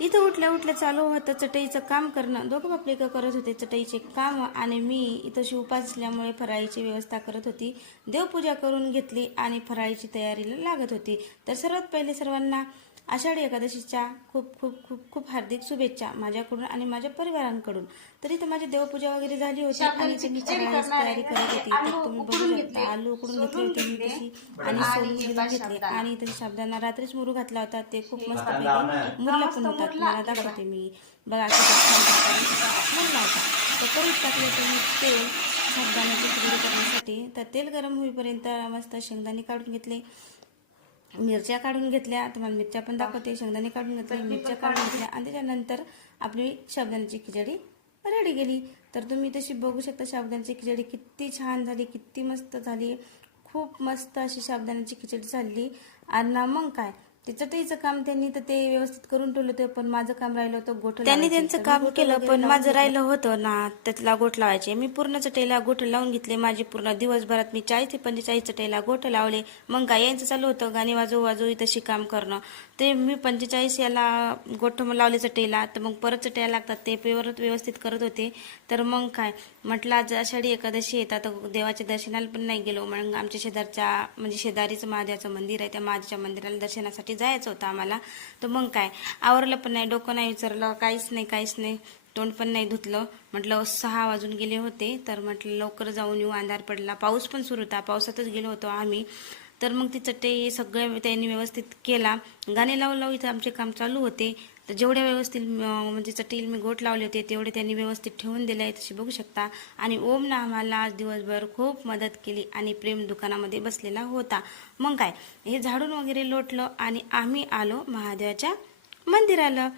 इथं उठल्या उठल्या चालू होतं चटईचं काम करणं. दोघं बापले का करत होते चटईचे काम आणि मी इथं उपास असल्यामुळे फराळीची व्यवस्था करत होती. देवपूजा करून घेतली आणि फराळीची तयारीला लागत होती. तर सर्वात पहिले सर्वांना आषाढी एकादशीच्या खूप खूप खूप खूप हार्दिक शुभेच्छा माझ्याकडून आणि माझ्या परिवारांकडून. तर इथं माझी देवपूजा वगैरे झाली होती आणि इथे मी फराळीची तयारी करत होती. तर तुम्ही बघू शकता आलू उकडून घेतले होते मी तशी आणि सोलून गिरून घेतले आणि इथे साबुदाणा रात्रीच मुरू घातला होता. ते खूप मस्त मुरला पण होता. तुम्हाला दाखवते मी. बघा किती छान प्रकारे मुरला होता. तर करूच टाकले तर मी तेल साबुदाण्याची खिचडी करण्यासाठी. तर तेल गरम होईपर्यंत मस्त शेंगदाणे काढून घेतले, मिरच्या काढून घेतल्या. तुम्हाला मिरच्या पण दाखवते. शेंगदाणे काढून घेतले, मिरच्या काढून घेतल्या आणि त्याच्यानंतर आपली साबुदाण्याची खिचडी रेडी गेली. तर तुम्ही तशी बघू शकता साबुदाण्याची खिचडी किती छान झाली, किती मस्त झाली. खूप मस्त अशी साबुदाण्याची खिचडी झाली. आणि मग काय ते चटईचं काम त्यांनी तर ते व्यवस्थित करून ठेवलं होतं, पण माझं काम राहिलं होतं गोठ. त्यांनी त्यांचं काम केलं पण माझं राहिलं होतं ना त्यातला गोठ लावायचे. मी पूर्ण चटईला गोठ लावून घेतले. माझी पूर्ण दिवसभरात मी 40 ते 45 चटईला गोठ लावले. मग काय यांचं चालू होतं गाणी वाजवू वाजवू तशी काम करणं. ते मी 45 याला गोठ लावले चटईला. तर मग परत चटया लागतात ते परत व्यवस्थित करत होते. तर मग काय म्हटलं आज आषाढी एकादशी येतात तर देवाच्या दर्शनाला पण नाही गेलो. मग आमच्या शेजारच्या म्हणजे शेजारीचं महादेवाचं मंदिर आहे, त्या महादेवाच्या मंदिराला दर्शनासाठी जायचं होतं आम्हाला. तर मग काय आवरलं पण नाही, डोकं नाही विचारलं, काहीच नाही, तोंड पण नाही धुतलं. म्हटलं 6 वाजून गेले होते तर म्हटलं लवकर जाऊन येऊ. अंधार पडला, पाऊस पण सुरू होता, पावसातच गेलो होतो आम्ही. तर मग ती चटई सगळं त्यांनी व्यवस्थित केला. गाणे लावून लावून इथं आमचे काम चालू होते. तर जेवढ्या व्यवस्थित म्हणजे चटईला मी गोठ लावले होते तेवढे त्यांनी व्यवस्थित ठेवून दिले आहे, तशी बघू शकता. आणि ओमनं आम्हाला आज दिवसभर खूप मदत केली आणि प्रेम दुकानामध्ये बसलेला होता. मग काय हे झाडून वगैरे लोटलं आणि आम्ही आलो महादेवाच्या मंदिराला.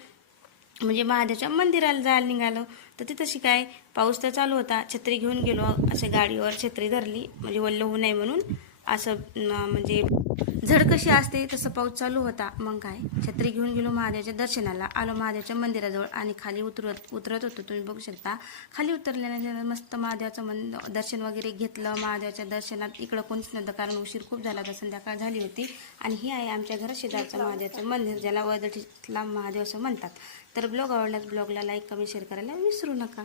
म्हणजे महादेवाच्या मंदिराला जायला निघालो. तर तिथं काय पाऊस तर चालू होता. छत्री घेऊन गेलो, असे गाडीवर छत्री धरली म्हणजे ओलं होऊ नये म्हणून. असं म्हणजे झड कशी असते तसं पाऊस चालू होता. मग काय छत्री घेऊन गेलो महादेवाच्या दर्शनाला. आलो महादेवाच्या मंदिराजवळ आणि खाली उतरत होतो. तुम्ही बघू शकता खाली उतरल्यानंतर मस्त महादेवाचं दर्शन वगैरे घेतलं. महादेवाच्या दर्शनात इकडं कोणीच नव्हतं कारण उशीर खूप झाला होता, संध्याकाळ झाली होती. आणि हे आहे आमच्या घरा शेजारचं महादेवाचं मंदिर, ज्याला वदठीतला महादेव असं म्हणतात. तर ब्लॉग आवडल्यास ब्लॉगला लाईक कमेंट शेअर करायला विसरू नका.